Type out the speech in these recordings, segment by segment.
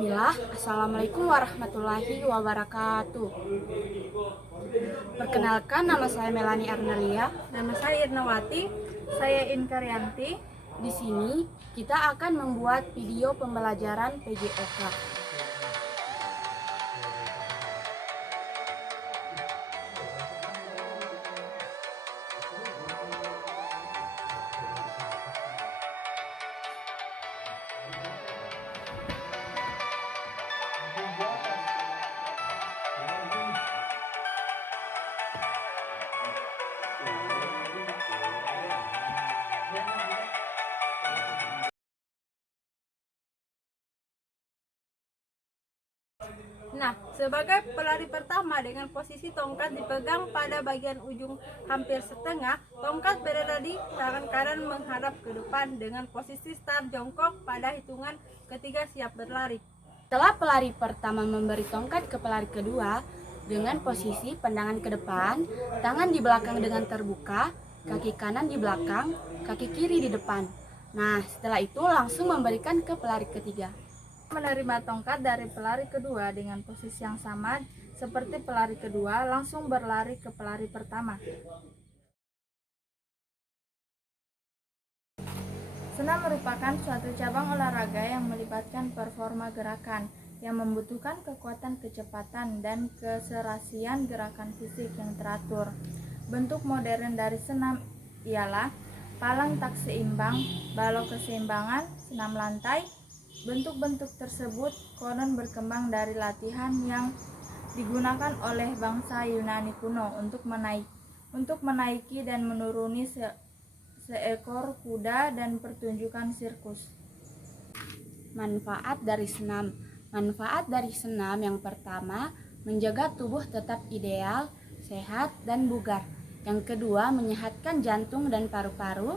Bismillah, Assalamualaikum warahmatullahi wabarakatuh. Perkenalkan, nama saya Melani Arnelia. Nama saya Irnawati, saya Inkaryanti. Di sini kita akan membuat video pembelajaran PJOK. Nah, sebagai pelari pertama dengan posisi tongkat dipegang pada bagian ujung hampir setengah, tongkat berada di tangan kanan menghadap ke depan dengan posisi start jongkok pada hitungan ketiga siap berlari. Setelah pelari pertama memberi tongkat ke pelari kedua dengan posisi pandangan ke depan, tangan di belakang dengan terbuka, kaki kanan di belakang, kaki kiri di depan. Nah, setelah itu langsung memberikan ke pelari ketiga. Menerima tongkat dari pelari kedua dengan posisi yang sama seperti pelari kedua, langsung berlari ke pelari pertama. Senam merupakan suatu cabang olahraga yang melibatkan performa gerakan yang membutuhkan kekuatan, kecepatan, dan keserasian gerakan fisik yang teratur. Bentuk modern dari senam ialah palang tak seimbang, balok keseimbangan, senam lantai. Bentuk-bentuk tersebut konon berkembang dari latihan yang digunakan oleh bangsa Yunani kuno untuk menaiki dan menuruni seekor kuda dan pertunjukan sirkus. Manfaat dari senam. Manfaat dari senam yang pertama, menjaga tubuh tetap ideal, sehat, dan bugar. Yang kedua, menyehatkan jantung dan paru-paru.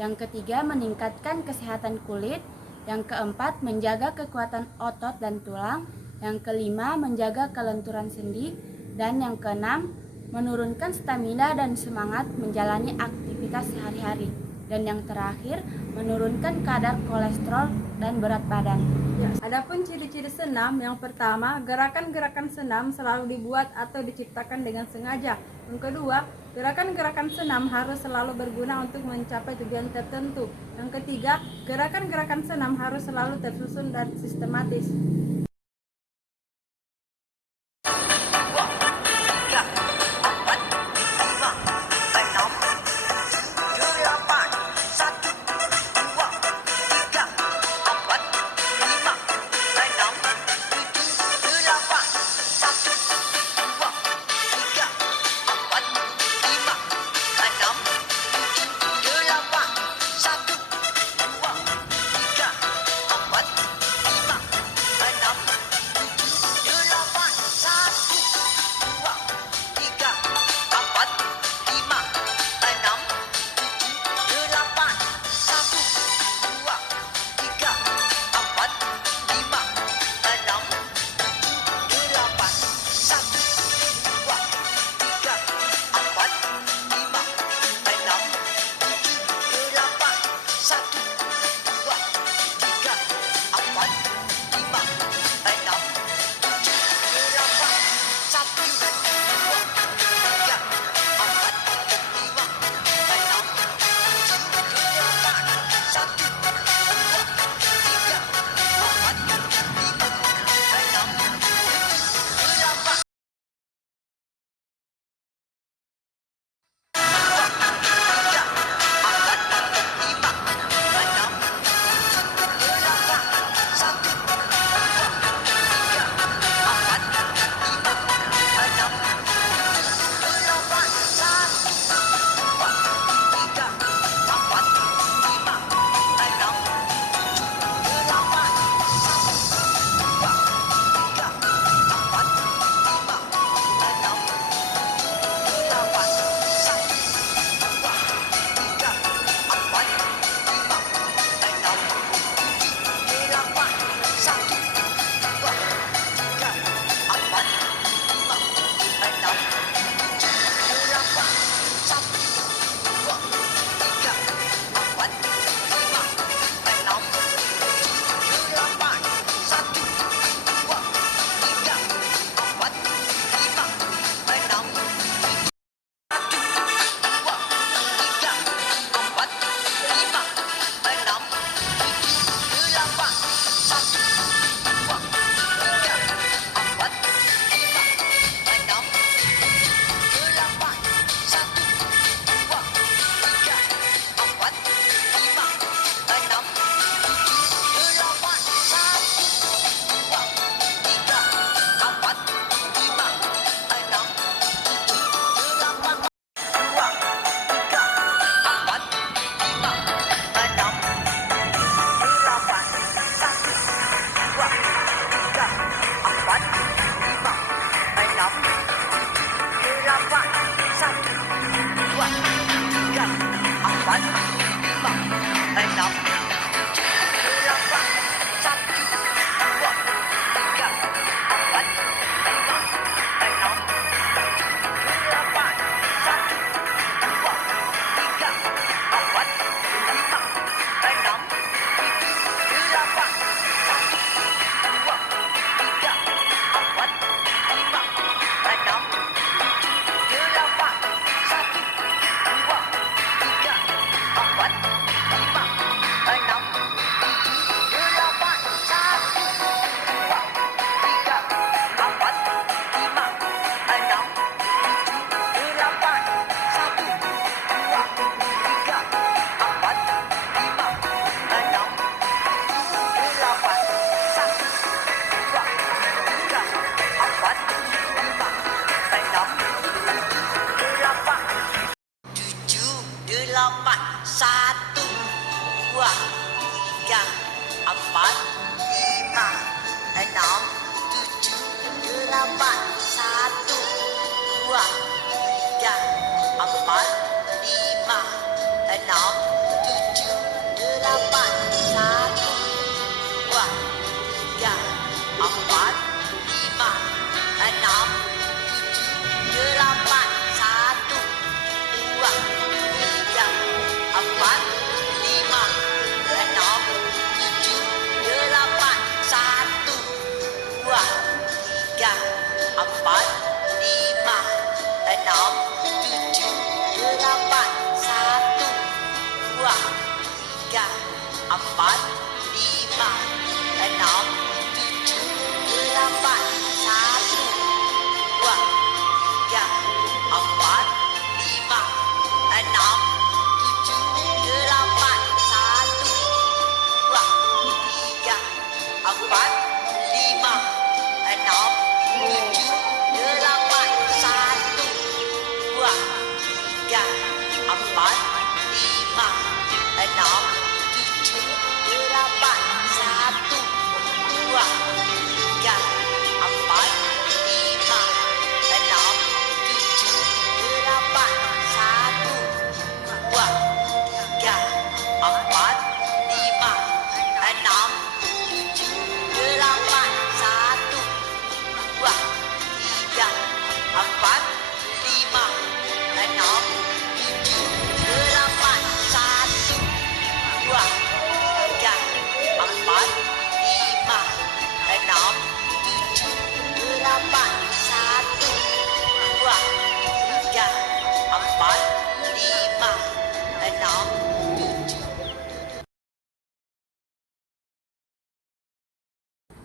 Yang ketiga, meningkatkan kesehatan kulit. Yang keempat, menjaga kekuatan otot dan tulang. Yang kelima, menjaga kelenturan sendi. Dan yang keenam, menurunkan stamina dan semangat menjalani aktivitas sehari-hari. Dan yang terakhir, menurunkan kadar kolesterol dan berat badan. Adapun ciri-ciri senam, yang pertama, gerakan-gerakan senam selalu dibuat atau diciptakan dengan sengaja. Yang kedua, gerakan-gerakan senam harus selalu berguna untuk mencapai tujuan tertentu. Yang ketiga, gerakan-gerakan senam harus selalu tersusun dan sistematis.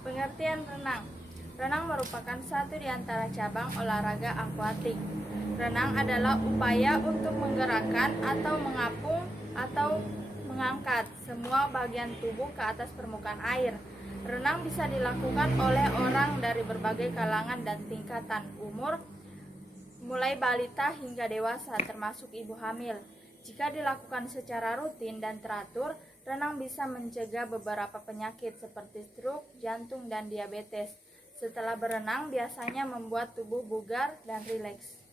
Pengertian renang. Renang merupakan satu di antara cabang olahraga akuatik. Renang adalah upaya untuk menggerakkan atau mengapung atau mengangkat semua bagian tubuh ke atas permukaan air. Renang bisa dilakukan oleh orang dari berbagai kalangan dan tingkatan umur, mulai balita hingga dewasa, termasuk ibu hamil. Jika dilakukan secara rutin dan teratur, renang bisa mencegah beberapa penyakit seperti stroke, jantung, dan diabetes. Setelah berenang, biasanya membuat tubuh bugar dan rileks.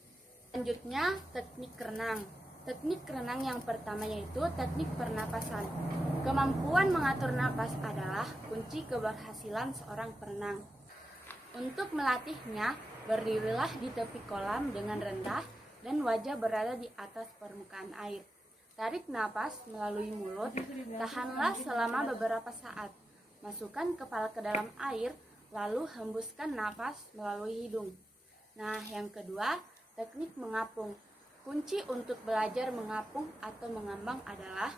Selanjutnya, teknik renang. Teknik renang yang pertama yaitu teknik pernapasan. Kemampuan mengatur napas adalah kunci keberhasilan seorang perenang. Untuk melatihnya, berdirilah di tepi kolam dengan rendah dan wajah berada di atas permukaan air. Tarik napas melalui mulut, tahanlah selama beberapa saat. Masukkan kepala ke dalam air, lalu hembuskan napas melalui hidung. Nah, yang kedua, teknik mengapung. Kunci untuk belajar mengapung atau mengambang adalah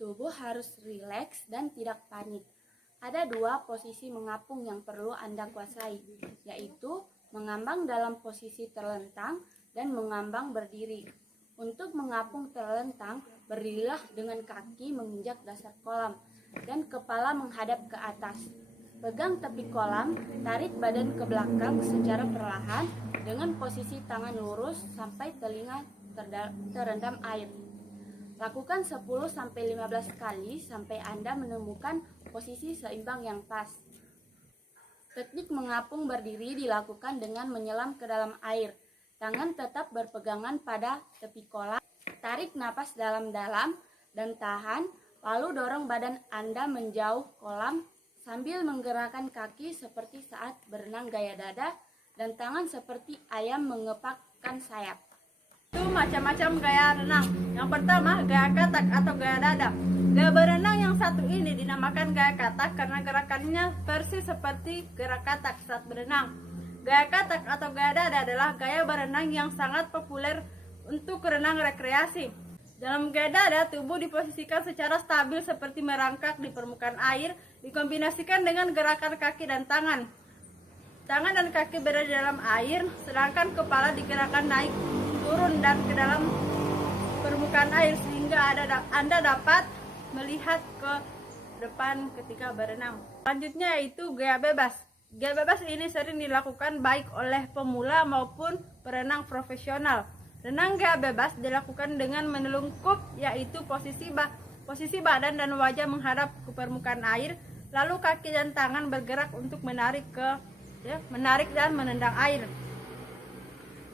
tubuh harus rileks dan tidak panik. Ada dua posisi mengapung yang perlu Anda kuasai, yaitu mengambang dalam posisi terlentang dan mengambang berdiri. Untuk mengapung terlentang, berdirilah dengan kaki menginjak dasar kolam dan kepala menghadap ke atas. Pegang tepi kolam, tarik badan ke belakang secara perlahan dengan posisi tangan lurus sampai telinga terendam air. Lakukan 10-15 kali sampai Anda menemukan posisi seimbang yang pas. Teknik mengapung berdiri dilakukan dengan menyelam ke dalam air. Tangan tetap berpegangan pada tepi kolam. Tarik napas dalam-dalam dan tahan. Lalu dorong badan Anda menjauh kolam sambil menggerakkan kaki seperti saat berenang gaya dada dan tangan seperti ayam mengepakkan sayap. Itu macam-macam gaya renang. Yang pertama, gaya katak atau gaya dada. Gaya berenang yang satu ini dinamakan gaya katak karena gerakannya persis seperti gerak katak saat berenang. Gaya katak atau gaya dada adalah gaya berenang yang sangat populer untuk renang rekreasi. Dalam gaya dada, tubuh diposisikan secara stabil seperti merangkak di permukaan air, dikombinasikan dengan gerakan kaki dan tangan. Tangan dan kaki berada di dalam air, sedangkan kepala digerakkan naik, turun, dan ke dalam permukaan air sehingga Anda dapat melihat ke depan ketika berenang. Selanjutnya yaitu gaya bebas. Gaya bebas ini sering dilakukan baik oleh pemula maupun perenang profesional. Renang gaya bebas dilakukan dengan menelungkup, yaitu posisi badan dan wajah menghadap ke permukaan air, lalu kaki dan tangan bergerak untuk menarik dan menendang air.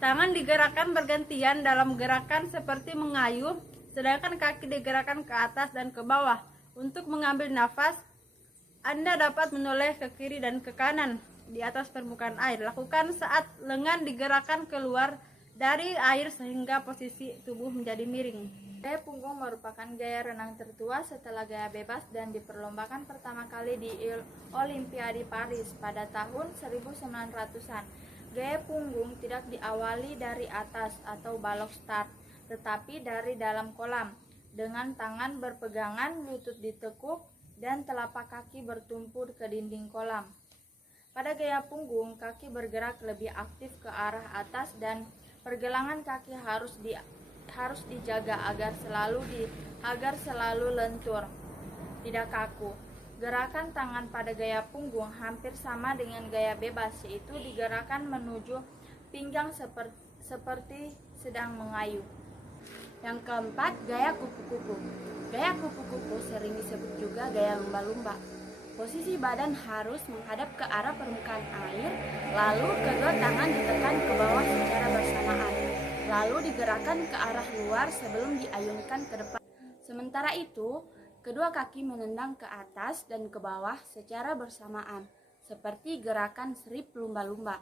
Tangan digerakkan bergantian dalam gerakan seperti mengayuh, sedangkan kaki digerakkan ke atas dan ke bawah. Untuk mengambil nafas, Anda dapat menoleh ke kiri dan ke kanan di atas permukaan air. Lakukan saat lengan digerakkan keluar dari air sehingga posisi tubuh menjadi miring. Gaya punggung merupakan gaya renang tertua setelah gaya bebas dan diperlombakan pertama kali di Olimpiade Paris pada tahun 1900-an. Gaya punggung tidak diawali dari atas atau balok start, tetapi dari dalam kolam, dengan tangan berpegangan, lutut ditekuk, dan telapak kaki bertumpu ke dinding kolam. Pada gaya punggung, kaki bergerak lebih aktif ke arah atas dan pergelangan kaki harus dijaga agar selalu lentur, tidak kaku. Gerakan tangan pada gaya punggung hampir sama dengan gaya bebas, yaitu digerakkan menuju pinggang seperti sedang mengayuh. Yang keempat, gaya kupu-kupu. Gaya kupu-kupu sering disebut juga gaya lumba-lumba. Posisi badan harus menghadap ke arah permukaan air, lalu kedua tangan ditekan ke bawah secara bersamaan, lalu digerakkan ke arah luar sebelum diayunkan ke depan. Sementara itu, kedua kaki menendang ke atas dan ke bawah secara bersamaan, seperti gerakan serip lumba-lumba.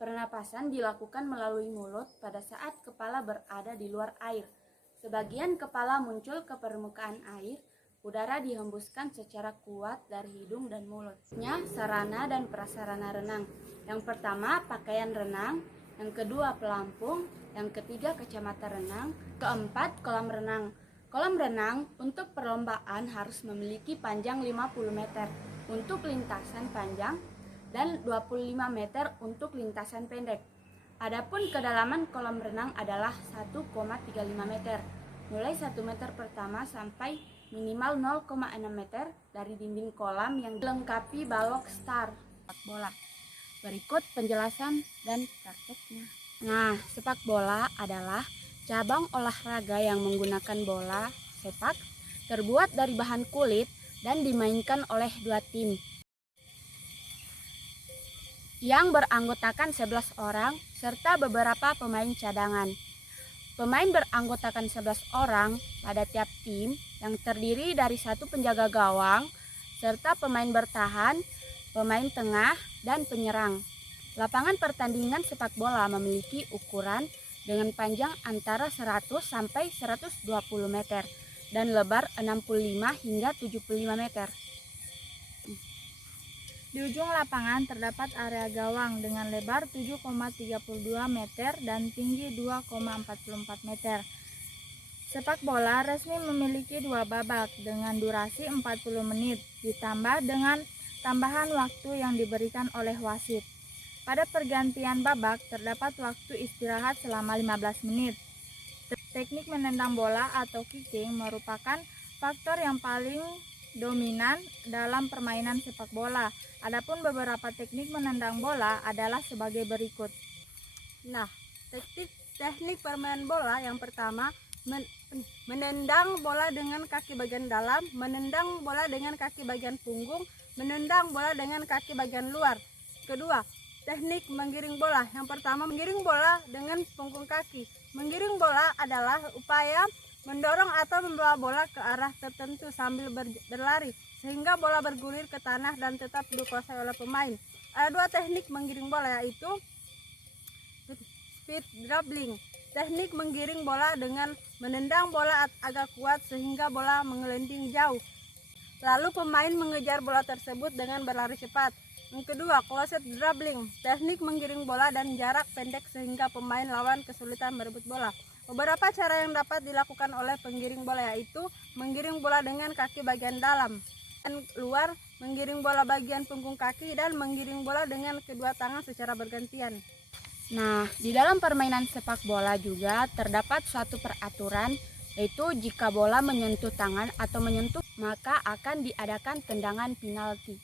Pernapasan dilakukan melalui mulut pada saat kepala berada di luar air. Sebagian kepala muncul ke permukaan air, udara dihembuskan secara kuat dari hidung dan mulut. Sarana dan prasarana renang. Yang pertama, pakaian renang. Yang kedua, pelampung. Yang ketiga, kacamata renang. Keempat, kolam renang. Kolam renang untuk perlombaan harus memiliki panjang 50 meter untuk lintasan panjang dan 25 meter untuk lintasan pendek. Adapun kedalaman kolam renang adalah 1,35 meter, mulai 1 meter pertama sampai minimal 0,6 meter dari dinding kolam yang dilengkapi balok start sepak bola. Berikut penjelasan dan prakteknya. Nah, sepak bola adalah cabang olahraga yang menggunakan bola sepak terbuat dari bahan kulit dan dimainkan oleh dua tim yang beranggotakan 11 orang serta beberapa pemain cadangan. Pemain beranggotakan 11 orang pada tiap tim yang terdiri dari satu penjaga gawang serta pemain bertahan, pemain tengah, dan penyerang. Lapangan pertandingan sepak bola memiliki ukuran dengan panjang antara 100 sampai 120 meter dan lebar 65 hingga 75 meter. Di ujung lapangan terdapat area gawang dengan lebar 7,32 meter dan tinggi 2,44 meter. Sepak bola resmi memiliki 2 babak dengan durasi 40 menit, ditambah dengan tambahan waktu yang diberikan oleh wasit. Pada pergantian babak terdapat waktu istirahat selama 15 menit. Teknik menendang bola atau kicking merupakan faktor yang paling dominan dalam permainan sepak bola. Adapun beberapa teknik menendang bola adalah sebagai berikut. Nah, teknik permainan bola yang pertama, menendang bola dengan kaki bagian dalam, menendang bola dengan kaki bagian punggung, menendang bola dengan kaki bagian luar. Kedua, teknik menggiring bola. Yang pertama, menggiring bola dengan punggung kaki. Menggiring bola adalah upaya mendorong atau membawa bola ke arah tertentu sambil berlari sehingga bola bergulir ke tanah dan tetap dikuasai oleh pemain. Ada dua teknik menggiring bola, yaitu speed dribbling. Teknik menggiring bola dengan menendang bola agak kuat sehingga bola menggelinding jauh. Lalu pemain mengejar bola tersebut dengan berlari cepat. Yang kedua, closed dribbling. Teknik menggiring bola dan jarak pendek sehingga pemain lawan kesulitan merebut bola. Beberapa cara yang dapat dilakukan oleh penggiring bola, yaitu menggiring bola dengan kaki bagian dalam dan luar, menggiring bola bagian punggung kaki, dan menggiring bola dengan kedua tangan secara bergantian. Nah, di dalam permainan sepak bola juga terdapat suatu peraturan, yaitu jika bola menyentuh tangan atau menyentuh, maka akan diadakan tendangan penalti.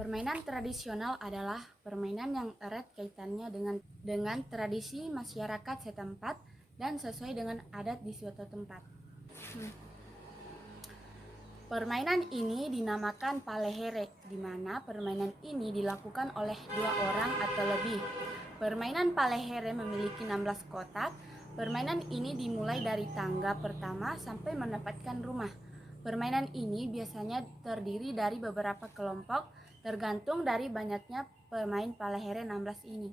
Permainan tradisional adalah permainan yang erat kaitannya dengan tradisi masyarakat setempat dan sesuai dengan adat di suatu tempat. Permainan ini dinamakan palehere, di mana permainan ini dilakukan oleh 2 orang atau lebih. Permainan palehere memiliki 16 kotak. Permainan ini dimulai dari tangga pertama sampai mendapatkan rumah. Permainan ini biasanya terdiri dari beberapa kelompok, tergantung dari banyaknya pemain palehere 16 ini.